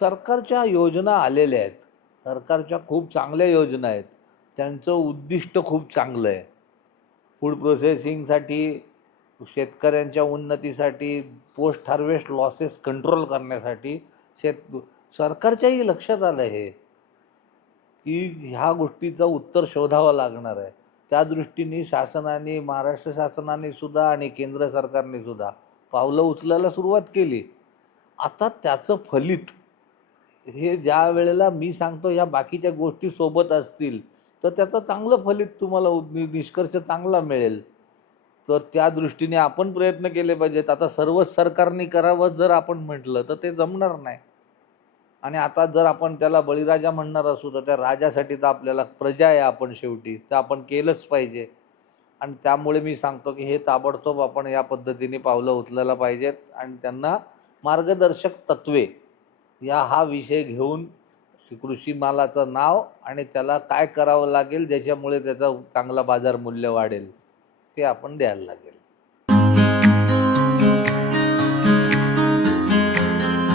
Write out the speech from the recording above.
सरकारच्या योजना आलेल्या आहेत. सरकारच्या खूप चांगल्या योजना आहेत. त्यांचं उद्दिष्ट खूप चांगलं आहे. फूड प्रोसेसिंगसाठी शेतकऱ्यांच्या उन्नतीसाठी पोस्ट हार्वेस्ट लॉसेस कंट्रोल करण्यासाठी शेत सरकारच्याही लक्षात आलं हे की ह्या गोष्टीचं उत्तर शोधावं लागणार आहे. त्या दृष्टीने शासनाने महाराष्ट्र शासनाने सुद्धा आणि केंद्र सरकारने सुद्धा पावलं उचलायला सुरुवात केली. आता त्याचं फलित हे ज्या वेळेला मी सांगतो या बाकीच्या गोष्टी सोबत असतील तर त्याचं चांगलं फलित तुम्हाला नि- निष्कर्ष चांगला मिळेल. तर त्या दृष्टीने आपण प्रयत्न केले पाहिजेत. आता सर्वच सरकारने करावं जर आपण म्हटलं तर ते जमणार नाही. आणि आता जर आपण त्याला बळीराजा म्हणणार असू तर त्या राजासाठी तर आपल्याला प्रजा आहे आपण शेवटी. तर आपण केलंच पाहिजे. आणि त्यामुळे मी सांगतो की हे ताबडतोब आपण या पद्धतीने पावलं उचलायला पाहिजेत. आणि त्यांना मार्गदर्शक तत्वे या हा विषय घेऊन कृषी मालाचं नाव आणि त्याला काय करावं लागेल ज्याच्यामुळे त्याचा चांगला बाजार मूल्य वाढेल ते आपण द्यायला लागेल.